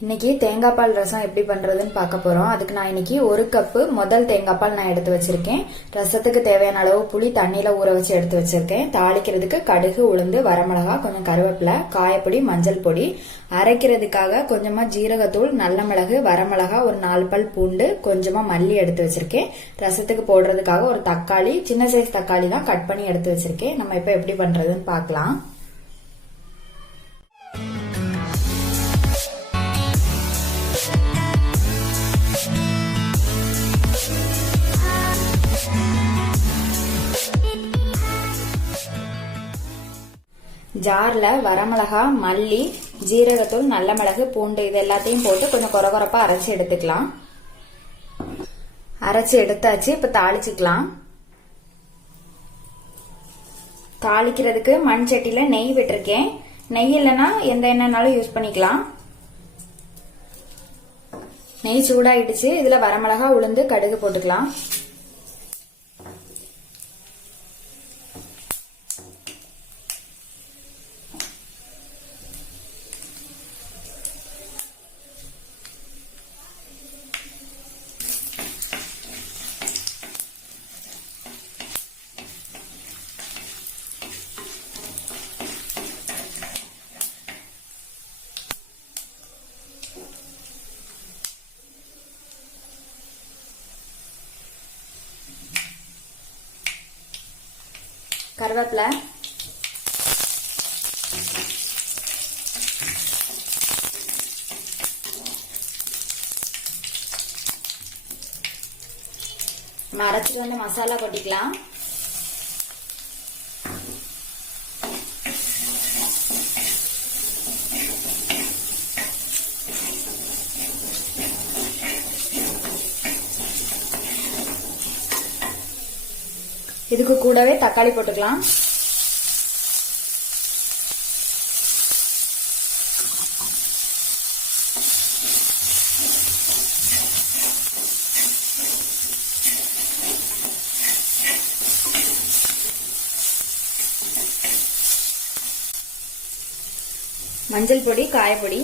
இன்னைக்கு தேங்காய் பால் ரசம் எப்படி பண்றதுன்னு பார்க்க போறோம். அதுக்கு நான் இன்னைக்கு 1 கப்பு முதல் தேங்காய் பால் நான் எடுத்து வச்சிருக்கேன். ரசத்துக்கு தேவையான அளவு புளி தண்ணியில ஊற வச்சு எடுத்து வச்சிருக்கேன். தாளிக்கிறதுக்கு கடுகு, உளுந்து, வரமிளகாய், கொஞ்சம் கருவேப்பிலை, காயப்பொடி, மஞ்சள் பொடி, அரைக்கிறதுக்காக கொஞ்சமா ஜீரகத்தூள், நல்ல மிளகு, வரமிளகாய், ஒரு 4 பல் பூண்டு, கொஞ்சமா மல்லி எடுத்து வச்சிருக்கேன். ரசத்துக்கு போடுறதுக்காக ஒரு தக்காளி, சின்ன சைஸ் தக்காளி தான் கட் பண்ணி எடுத்து வச்சிருக்கேன். நம்ம இப்ப எப்படி பண்றதுன்னு பார்க்கலாம். ஜார்ல வரமிளகாய், மல்லி, ஜீரகத்தூள், நல்ல மிளகு, பூண்டு இது எல்லாத்தையும் போட்டு கொஞ்சம் கொரகொரப்பா அரைச்சி எடுத்துக்கலாம். அரைச்சி எடுத்தாச்சு. இப்ப தாளிச்சுக்கலாம். தாளிக்கிறதுக்கு மண் சட்டியில நெய் விட்டுருக்கேன். நெய் இல்லைன்னா எந்த எண்ணெய்னாலும் யூஸ் பண்ணிக்கலாம். நெய் சூடாயிடுச்சு. இதுல வரமிளகாய், உளுந்து, கடுகு போட்டுக்கலாம். கருவேப்பிலை, நம்ம அரைச்சிட்டு வந்து மசாலா கொட்டிக்கலாம். இதுக்கு கூடவே தக்காளி போட்டுக்கலாம். மஞ்சள் பொடி, காயப்பொடி,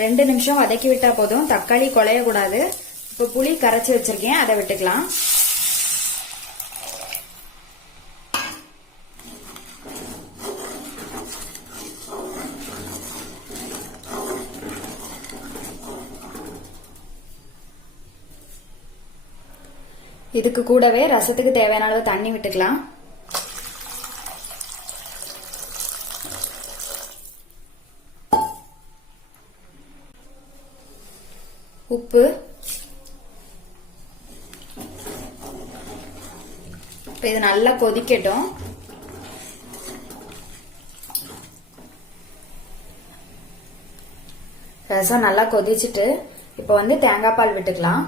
ரெண்டு நிமிஷம் வதக்கி விட்டா போதும். தக்காளி குழைய கூடாது. இப்ப புளி கரைச்சி வச்சிருக்கேன், அதை விட்டுக்கலாம். இதுக்கு கூடவே ரசத்துக்கு தேவையான அளவு தண்ணி விட்டுக்கலாம். உப்பு, இப்ப இது நல்லா கொதிக்கட்டும். ரசம் நல்லா கொதிச்சுட்டு இப்ப வந்து தேங்காய் பால் விட்டுக்கலாம்.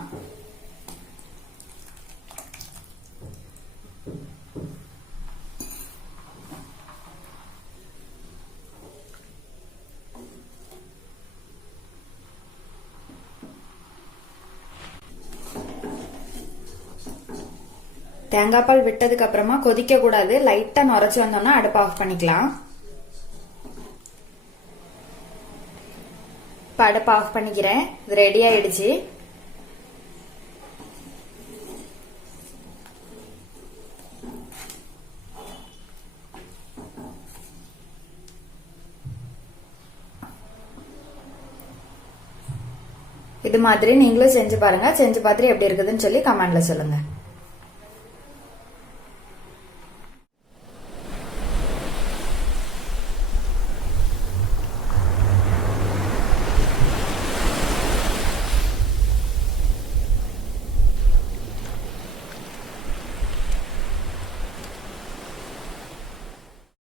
தேங்காய் பால் விட்டதுக்கு அப்புறமா கொதிக்க கூடாது. லைட்டா நுரைச்சு வந்தோம்னா அடுப்பு ஆஃப் பண்ணிக்கலாம். இப்ப அடுப்பு ஆஃப் பண்ணிக்கிறேன். இது ரெடி ஆயிடுச்சு. இது மாதிரி நீங்களும் செஞ்சு பாருங்க. செஞ்சு பார்த்துட்டு எப்படி இருக்குதுன்னு சொல்லி கமெண்ட்ல சொல்லுங்க.